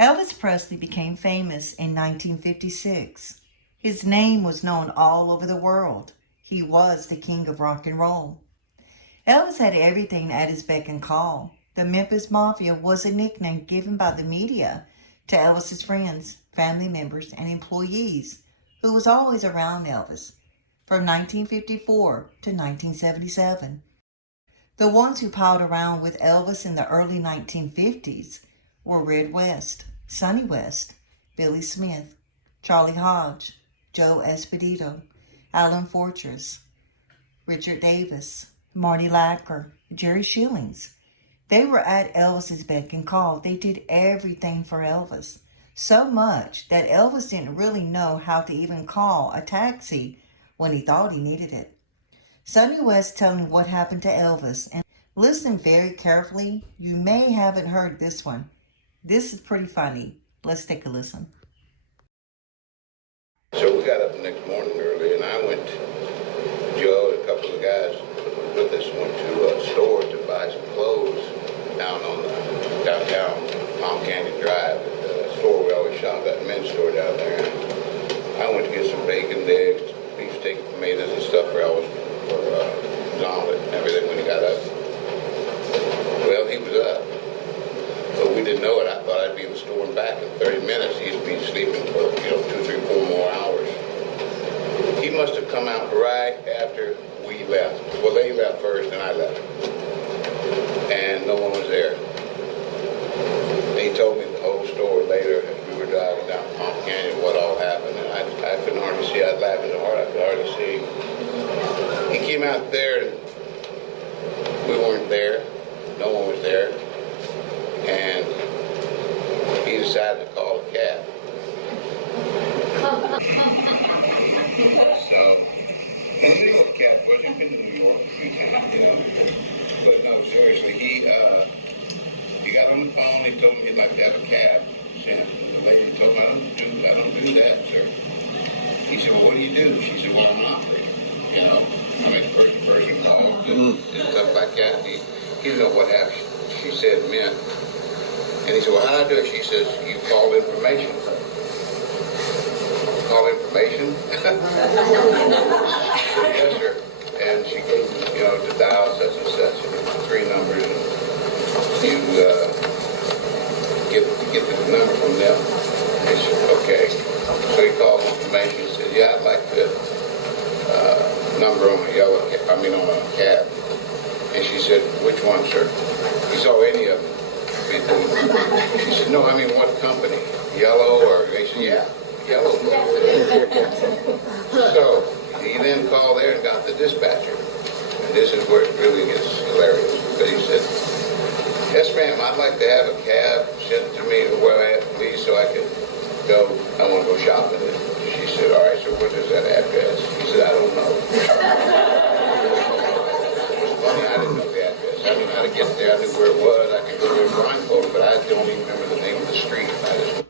Elvis Presley became famous in 1956. His name was known all over the world. He was the king of rock and roll. Elvis had everything at his beck and call. The Memphis Mafia was a nickname given by the media to Elvis's friends, family members, and employees, who was always around Elvis from 1954 to 1977. The ones who piled around with Elvis in the early 1950s were Red West, Sonny West, Billy Smith, Charlie Hodge, Joe Esposito, Alan Fortress, Richard Davis, Marty Lacker, Jerry Shillings. They were at Elvis's beck and call. They did everything for Elvis. So much that Elvis didn't really know how to even call a taxi when he thought he needed it. Sonny West telling what happened to Elvis. And listen very carefully. You may haven't heard this one. This is pretty funny. Let's take a listen. So we got up the next morning early, and I went, Joe and a couple of guys with us went to a store to buy some clothes down on the downtown Palm Canyon Drive, at the store we always shop at, men's store down there. And I went to get some bacon, eggs, beefsteak, tomatoes and stuff for Elvis, for his omelet and everything when he got up. Well, he was up, but we didn't know it. I thought I'd be in the store and back in 30 minutes. He'd be sleeping for, 2, 3, 4 more hours. He must have come out right after we left. Well, they left first, and I left. And no one was there. He told me the whole story later as we were driving down Palm Canyon, what all happened. And I couldn't hardly see. I'd laugh so hard I could hardly see. He came out there, and we weren't there. No one was there. And he decided to call a cab. So, he called a cab. Well, you've been to New York a few times, But no, seriously, he got on the phone. He told me he'd like to have a cab sent. The lady told me, I don't do that, sir. He said, well, what do you do? She said, well, I'm an operator. I make person calls and stuff like that. He didn't know what half she said meant. And he said, well, how do I do it? She says, you call information. Call information? Yes, sir. And she gave me, to dial such and such, and 3 numbers, and you get the number from them. And she said, okay. So he called information and said, yeah, I'd like the number on a cab. And she said, which one, sir? He saw any of them. She said, no, I mean, what company? Yellow, or, he said, yeah, Yellow. So he then called there and got the dispatcher. And this is where it really gets hilarious. But he said, yes, ma'am, I'd like to have a cab sent to me to where I am, please, so I can go. I want to go shopping. And she said, all right, so what is that address? He said, I don't know. It was funny, I didn't know the address. I knew how to get there. I knew where it was. I could go there blindfolded, but I don't even remember the name of the street. I just